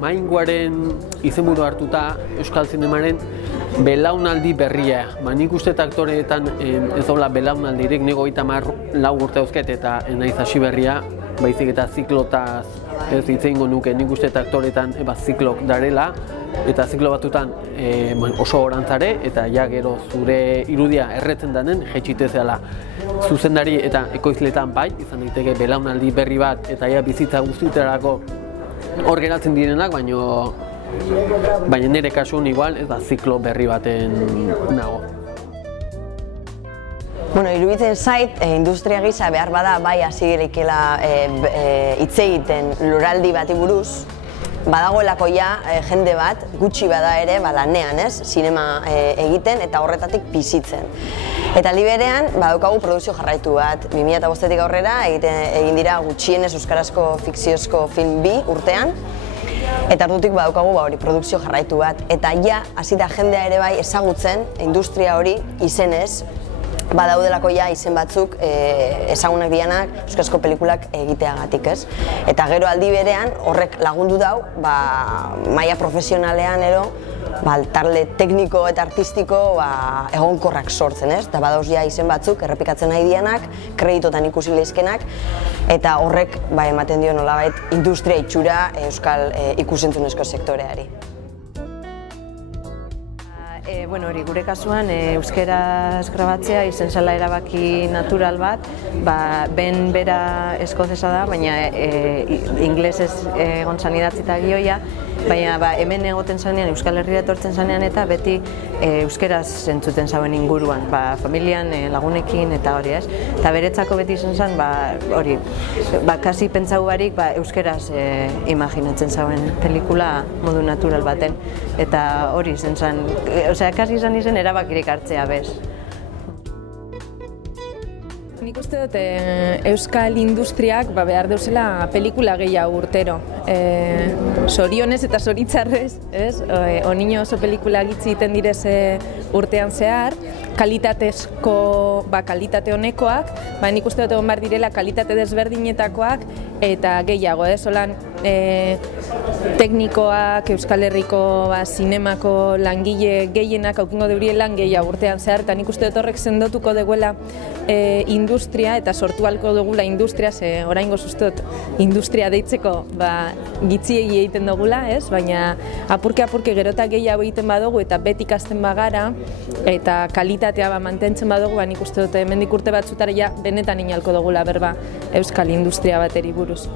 mainguaren izenburu hartuta Euskal Zinemaren belaunaldi berria. Nik uste aktoreetan ez daula belaunaldirik, nik 34 urte dauzket eta naiz hasi berria, baizik eta ziklotaz ez hitz egingo nuke. Nik uste aktoreetan ziklok darela, eta ziklo batutan oso gorantzare, eta ja gero zure irudia erretzen danen jetxitezela zuzendari eta ekoizletan bai, izan daiteke belaunaldi berri bat, eta ja bizitza guztietarako hor geratzen direnak, baina nire kasuan igual ez da ziklo berri baten nago. Iruditzen zait, industria gisa behar bada bai hasi gerekela hitz egiten lurraldi bati buruz, badagoelako ja jende bat, gutxi bada ere, lanean, sinema egiten eta horretatik bizitzen. Eta liberean, badaukagu produkzio jarraitu bat. 2005-tik aurrera egin dira gutxienez euskarazko fikziozko film 2 urtean, eta ordutik badaukagu produkzio jarraitu bat. Eta ja, hasi da jendea ere bai ezagutzen, industria hori izenez, badaudelako ja izen batzuk ezagunak dianak euskarazko pelikulak egiteagatik, ez? Eta gero aldi berean horrek lagundu dau, maila profesionalean talde tekniko eta artistiko egonkorrak sortzen, ez? Eta badauz ja izen batzuk errepikatzen nahi dianak, kreditotan ikusi lehizkenak, eta horrek ematen dio nolabait industria itxura euskal ikusentzunezko sektoreari. Gure kasuan euskeraz grabatzea izen zela erabaki natural bat, ben bera eskozesa da, baina inglesez egon zan idatzita gioia, baina hemen egoten zanean, Euskal Herria etortzen zanean eta beti euskeraz entzuten zauen inguruan, familian, lagunekin eta hori, ez? Eta beretzako beti izan zen, kasi pentsau barik euskeraz imaginatzen zauen pelikula modu natural baten, eta hori izan zen, kasi izan izen erabakirik hartzea bez. Nik uste dut euskal industriak behar deuzela pelikula gehiago urtero. Sorionez eta zoritzarrez, onino oso pelikula gitzi egiten direz urtean zehar, kalitate honekoak, nik uste dut egon behar direla kalitate desberdinetakoak eta gehiago, holan teknikoak, Euskal Herriko zinemako langile gehienak aukingo deurien lan gehiago urtean zehar, eta nik uste dut horrek sendotuko deguela industria eta sortu halko dugula industria, ze oraingoz uste dut industria deitzeko gitziegi egiten dugula, baina apurke gerota gehiago egiten badugu eta beti ikasten bagara eta kalitatea mantentzen badugu, nik uste dut hemendik urte batzutara benetan inalko dugula berba euskal industria bateri buruz.